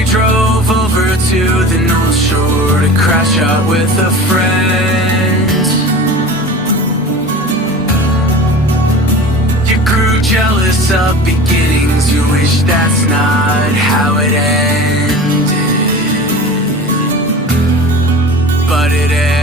we drove over to the North Shore to crash out with a friend. You grew jealous of beginnings, you wish that's not how it ended. But it ended.